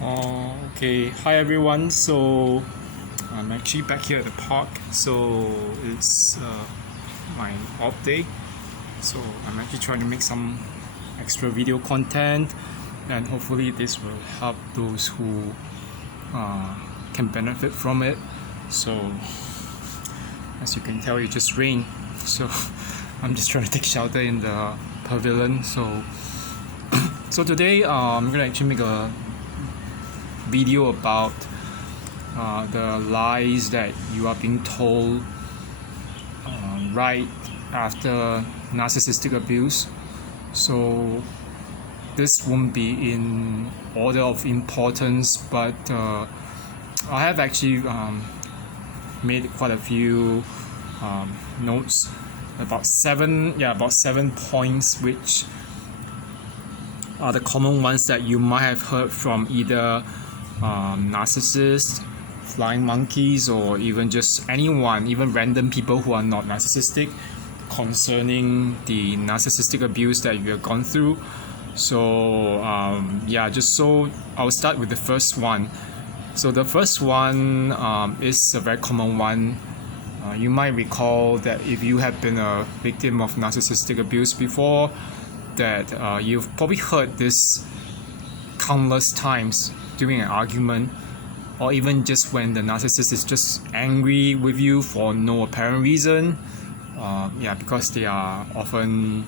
Okay, hi everyone. So I'm actually back here at the park. So it's my off day. So I'm actually trying to make some extra video content, and hopefully this will help those who can benefit from it. So as you can tell, it just rained. So I'm just trying to take shelter in the pavilion. So today I'm gonna actually make a video about the lies that you are being told right after narcissistic abuse. So this won't be in order of importance, but I have actually made quite a few notes, about seven points, which are the common ones that you might have heard from either narcissists, flying monkeys, or even just anyone, even random people who are not narcissistic, concerning the narcissistic abuse that you have gone through. So I'll start with the first one. So the first one is a very common one. You might recall that if you have been a victim of narcissistic abuse before, that you've probably heard this countless times during an argument, or even just when the narcissist is just angry with you for no apparent reason. Because they are often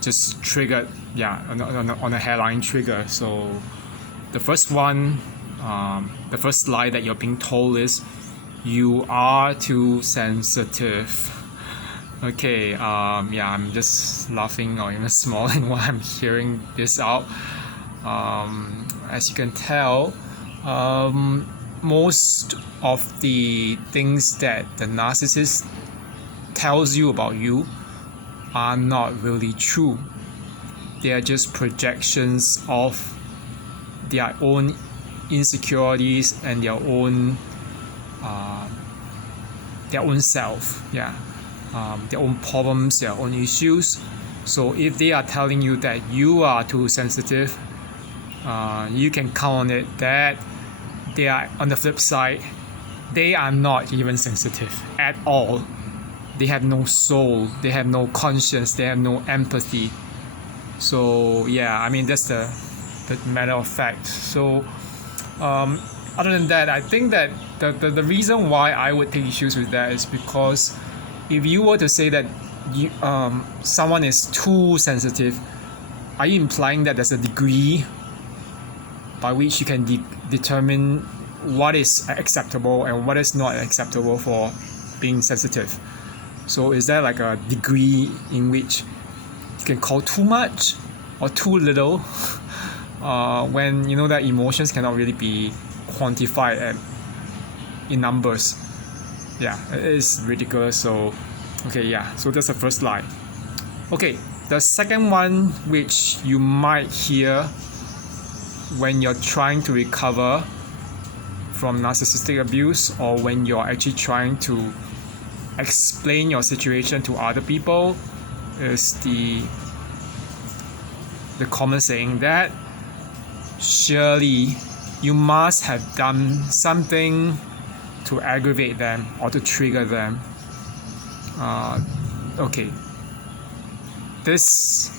just triggered, on a hairline trigger. So the first one, the first lie that you're being told is, you are too sensitive. Okay, I'm just laughing or even smiling while I'm hearing this out. As you can tell, most of the things that the narcissist tells you about you are not really true. They are just projections of their own insecurities and their own self, their own problems, their own issues. So if they are telling you that you are too sensitive, you can count on it that they are, on the flip side, they are not even sensitive at all. They have no soul, they have no conscience, they have no empathy. So that's the matter of fact. So other than that, I think that the reason why I would take issues with that is because if you were to say that someone is too sensitive, are you implying that there's a degree by which you can determine what is acceptable and what is not acceptable for being sensitive? So is there like a degree in which you can call too much or too little when you know that emotions cannot really be quantified in numbers? It is ridiculous. So so that's the first lie. Okay, the second one, which you might hear when you're trying to recover from narcissistic abuse, or when you're actually trying to explain your situation to other people, is the common saying that surely you must have done something to aggravate them or to trigger them. This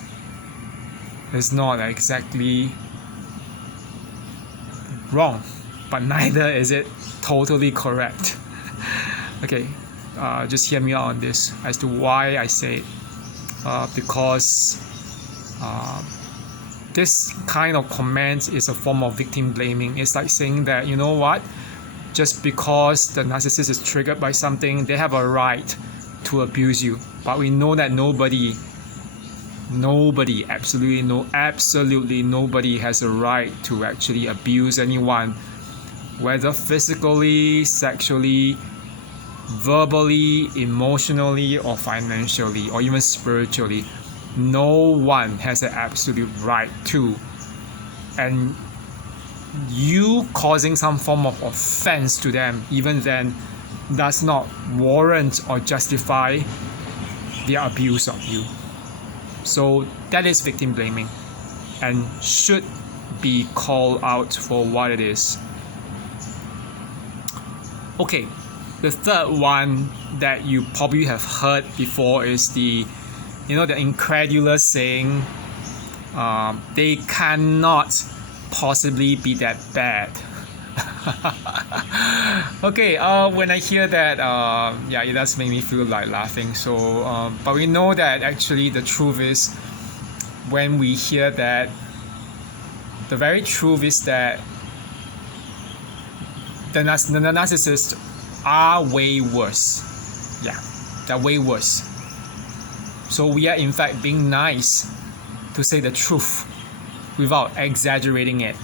is not exactly wrong, but neither is it totally correct. Just hear me out on this as to why I say it. Because this kind of comment is a form of victim blaming. It's like saying that, you know what, just because the narcissist is triggered by something, they have a right to abuse you. But we know that nobody, absolutely nobody has a right to actually abuse anyone, whether physically, sexually, verbally, emotionally, or financially, or even spiritually. No one has an absolute right to. And you causing some form of offense to them, even then, does not warrant or justify their abuse of you. So that is victim blaming. and should be called out for what it is. Okay, the third one that you probably have heard before is the incredulous saying, they cannot possibly be that bad. Okay, when I hear that, it does make me feel like laughing. So, but we know that actually the truth is, when we hear that, the very truth is that the narcissists are way worse. Yeah, they're way worse. So we are in fact being nice to say the truth without exaggerating it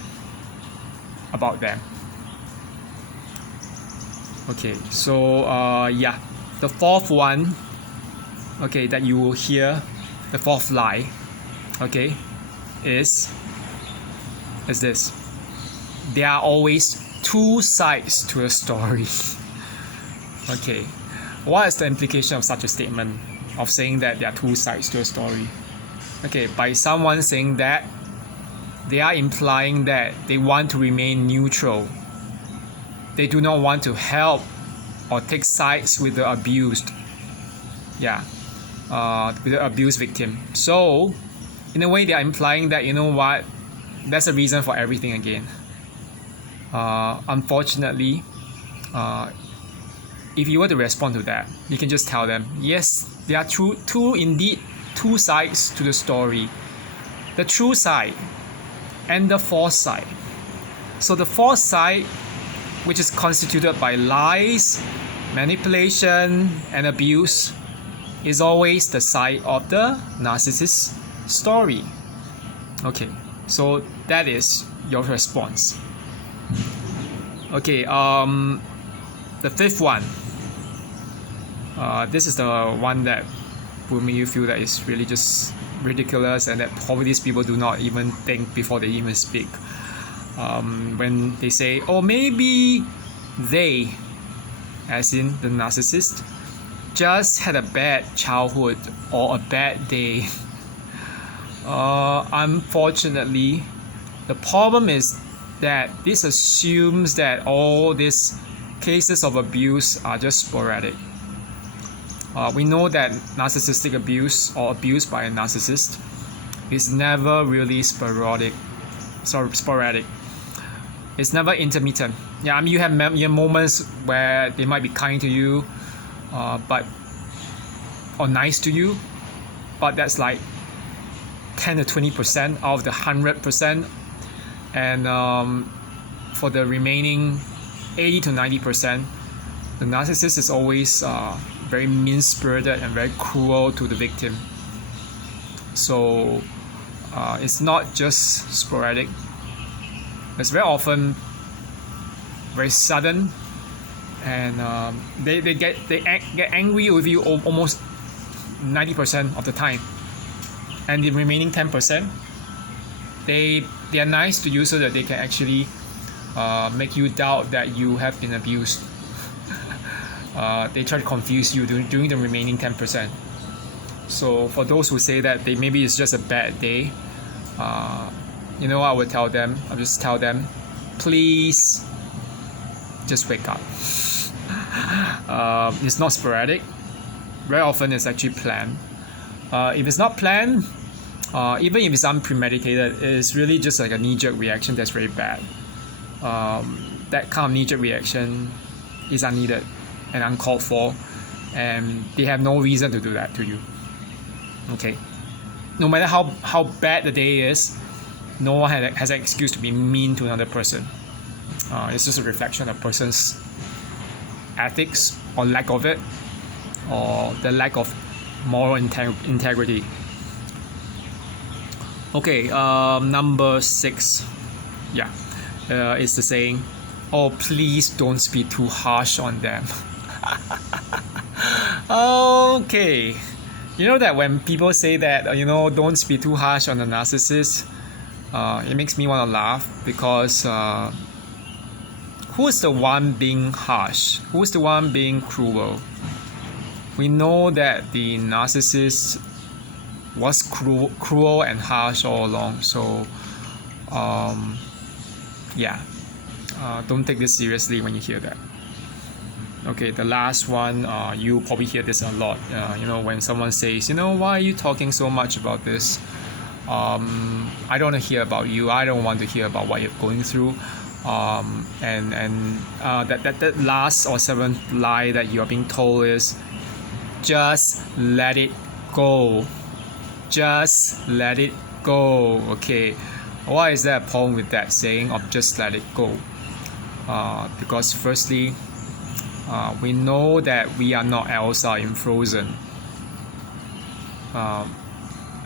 about them. Okay, so the fourth one, okay, that you will hear, the fourth lie, okay, is this: there are always two sides to a story. Okay, what is the implication of such a statement, of saying that there are two sides to a story? Okay, by someone saying that, they are implying that they want to remain neutral. They do not want to help or take sides with the abused. With the abused victim. So, in a way, they are implying that, you know what, that's a reason for everything again. Unfortunately, if you were to respond to that, you can just tell them, yes, there are indeed two sides to the story. The true side and the false side. So the false side, which is constituted by lies, manipulation, and abuse, is always the side of the narcissist story. Okay, so that is your response. Okay, the fifth one. This is the one that will make you feel that it's really just ridiculous, and that probably these people do not even think before they even speak. When they say, oh, maybe they, as in the narcissist, just had a bad childhood or a bad day. Unfortunately, the problem is that this assumes that all these cases of abuse are just sporadic. We know that narcissistic abuse or abuse by a narcissist is never really sporadic. It's never intermittent. Yeah, I mean, you have moments where they might be kind to you, or nice to you, but that's like 10 to 20% out of the 100%, and for the remaining 80 to 90%, the narcissist is always very mean-spirited and very cruel to the victim. So it's not just sporadic. It's very often very sudden, and they get angry with you almost 90% of the time, and the remaining 10%, they are nice to you so that they can actually make you doubt that you have been abused. They try to confuse you during the remaining 10%. So for those who say that maybe it's just a bad day, I would tell them, I'll just tell them, please just wake up. It's not sporadic. Very often it's actually planned. If it's not planned, even if it's unpremeditated, it's really just like a knee-jerk reaction that's very bad. That kind of knee-jerk reaction is unneeded and uncalled for, and they have no reason to do that to you. Okay, no matter how bad the day is, no one has an excuse to be mean to another person. It's just a reflection of a person's ethics or lack of it, or the lack of moral integrity. Okay, number 6. It's the saying, oh, please don't be too harsh on them. Okay, you know that when people say that, don't be too harsh on the narcissist, it makes me want to laugh, because who's the one being harsh? Who's the one being cruel? We know that the narcissist was cruel and harsh all along. So yeah, don't take this seriously when you hear that. Okay, the last one, you probably hear this a lot, when someone says, why are you talking so much about this? I don't want to hear about you. I don't want to hear about what you're going through. That last or seventh lie that you are being told is, just let it go. Just let it go. Okay, why is there a problem with that saying of just let it go? Because firstly, we know that we are not Elsa in Frozen.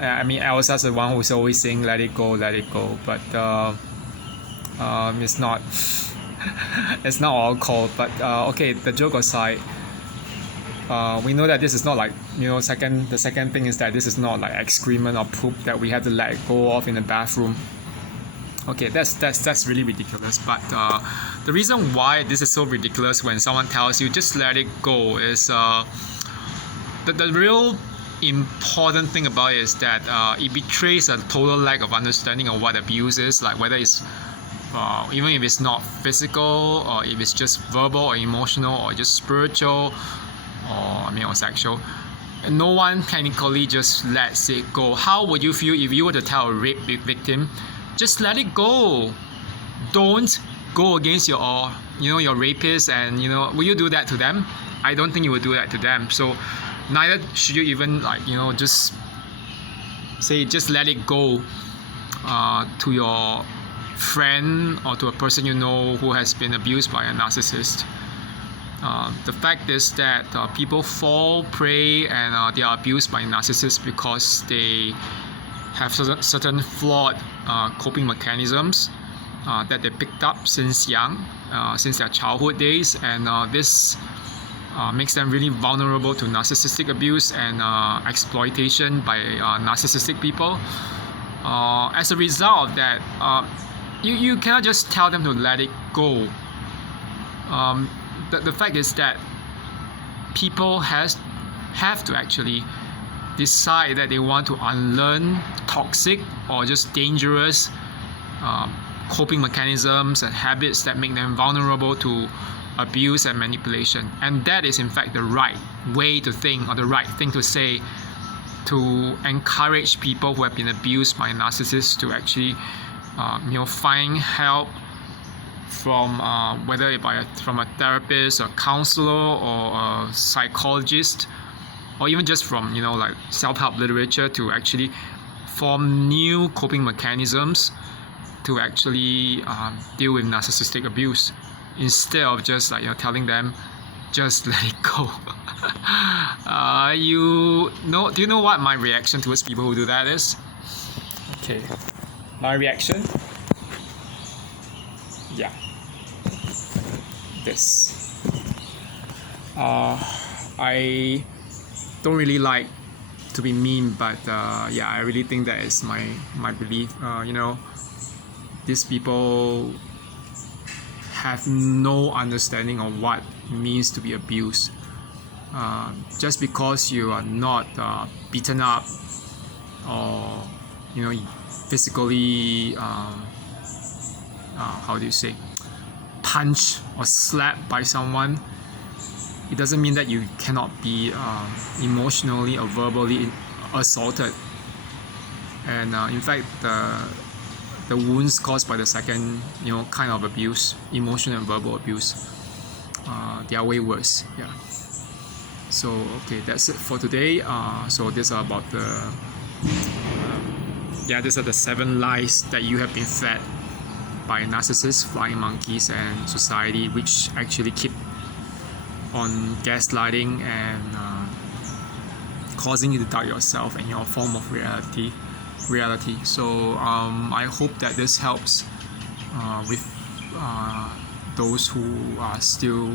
Elsa's the one who's always saying let it go, but it's not it's not all called. But okay, the joke aside, we know that this is not like, the second thing is that this is not like excrement or poop that we have to let go of in the bathroom. Okay, that's really ridiculous. But the reason why this is so ridiculous when someone tells you just let it go is the real important thing about it is that it betrays a total lack of understanding of what abuse is, like whether it's even if it's not physical, or if it's just verbal or emotional, or just spiritual, or sexual. And no one technically just lets it go. How would you feel if you were to tell a rape victim, just let it go? Don't go against your rapist, and will you do that to them? I don't think you would do that to them. So neither should you even just say just let it go to your friend or to a person who has been abused by a narcissist. The fact is that people fall prey and they are abused by narcissists because they have certain flawed coping mechanisms that they picked up since young, since their childhood days, and this makes them really vulnerable to narcissistic abuse and exploitation by narcissistic people. As a result of that, you cannot just tell them to let it go. The fact is that people have to actually decide that they want to unlearn toxic or just dangerous coping mechanisms and habits that make them vulnerable to abuse and manipulation. And that is in fact the right way to think, or the right thing to say, to encourage people who have been abused by narcissists to actually find help from whether from a therapist or counselor or a psychologist, or even just from like self-help literature, to actually form new coping mechanisms to actually deal with narcissistic abuse, instead of just telling them just let it go. Do you know what my reaction towards people who do that is? Okay, my reaction, yeah, this. I don't really like to be mean, but I really think that is my belief. These people have no understanding of what it means to be abused. Just because you are not beaten up or physically punched or slapped by someone, it doesn't mean that you cannot be emotionally or verbally assaulted. And in fact, the wounds caused by the second kind of abuse, emotional and verbal abuse, they are way worse. Yeah. So okay, that's it for today. So these are about these are the 7 lies that you have been fed by narcissists, flying monkeys, and society, which actually keep on gaslighting and causing you to doubt yourself and your form of reality. So I hope that this helps with those who are still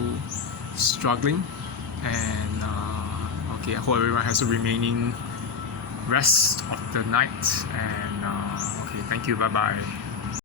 struggling, and I hope everyone has a remaining rest of the night, and thank you, bye bye.